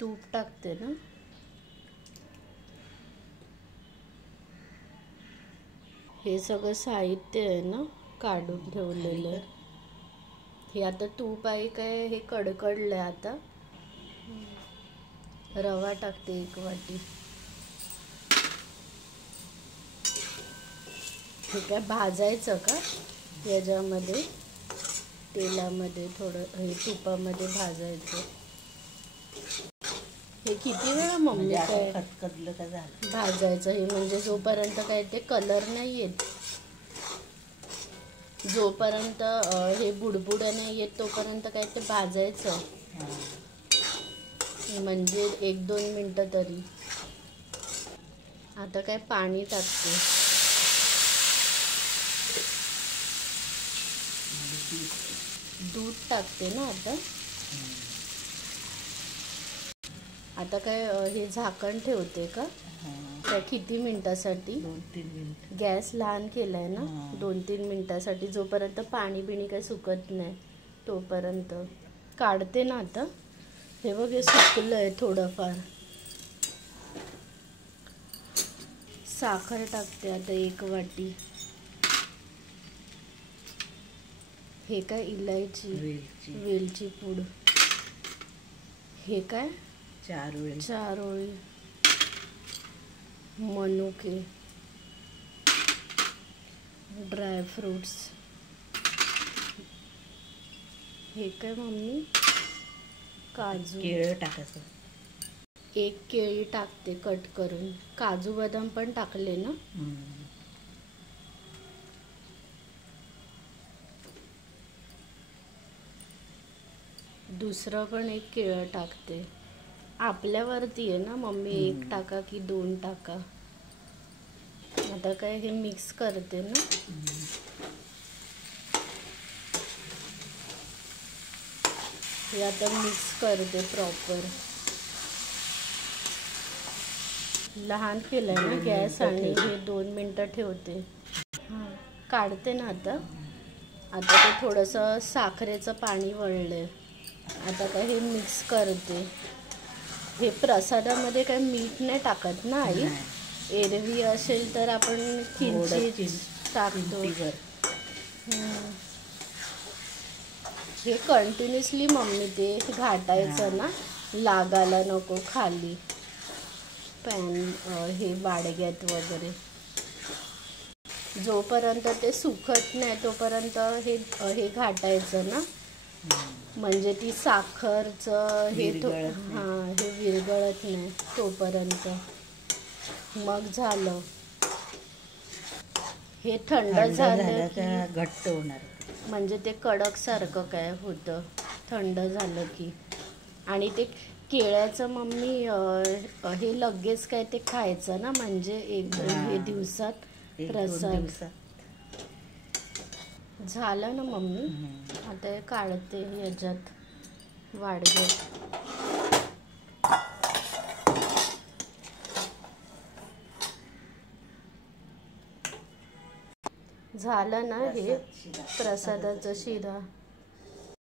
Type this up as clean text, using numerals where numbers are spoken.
तूप टाकते ना. हे सगळं साहित्य आहे ना काढून ठेवलेलं. हे आता तूप आहे काय, हे कडकडलंय. आता रवा टाकते 1 वाटी. हे काय भाजायचं का याच्यामध्ये, तेलामध्ये थोडं, हे तुपामध्ये भाजायचं. हे किती वेळा मम्मी काय खतखतलं का झालं भाजायचं? हे म्हणजे जोपर्यंत काय ते कलर नाही येत, जोपर्यंत हे बुडबुड नाही येत तोपर्यंत काय ते भाजायचं. म्हणजे 1-2 मिनटं तरी. आता काय पाणी टाकते. दूध टाकते ना आता. आता काय हे झाकण ठेवते का? काय किती मिनिटासाठी? 2-3 मिनिट. गॅस लहान केलाय ना. 2-3 मिनिटासाठी, जोपर्यंत पाणी बिणी काही सुकत नाही तोपर्यंत. काढते ना आता. हे बघ, हे सुकलंय थोडंफार. साखर टाकते आता 1 वाटी. हे काय इलायची, वेलची पूड. हे काय 4 ओळी मनुके, ड्रायफ्रूट्स. हे काय मम्मी, काजू. केळं टाकायचं. 1 केळी टाकते कट करून. काजू बदाम पण टाकले ना. दुसरं पण 1 केळं टाकते. आपल्यावरती आहे ना मम्मी, 1 टाका की 2 टाका. आता काय हे मिक्स करते ना. हे आता मिक्स करते प्रॉपर. लहान केलंय ना गॅस, आणि हे 2 मिनटं ठेवते. काढते ना आता. आता ते थोडंसं साखरेचं पाणी वळलंय. आता काय हे मिक्स करते. हे प्रसादामध्ये काय मीठ नाही टाकत ना आई? एरवी असेल तर आपण किंचित टाकतो. हे कंटिन्युअसली मम्मी ते घाटायचं ना, लागायला नको खाली पॅन, हे बाडग्यात वगैरे. जोपर्यंत ते सुकत नाही तोपर्यंत हे घाटायचं ना. म्हणजे ती साखरचं हे हे विरघळत नाही तोपर्यंत. मग झालं. हे थंड झालं की घट्ट होणार. म्हणजे ते कडक सारखं काय होतं थंड झालं की. आणि ते केळ्याचं मम्मी हे लगेच काय ते खायचं ना, म्हणजे 1-2 दिवसात प्रसाद. झालं ना मम्मी. आता हे काढते याच्यात वाडग्यात. झालं ना हे प्रसादाचा शिरा.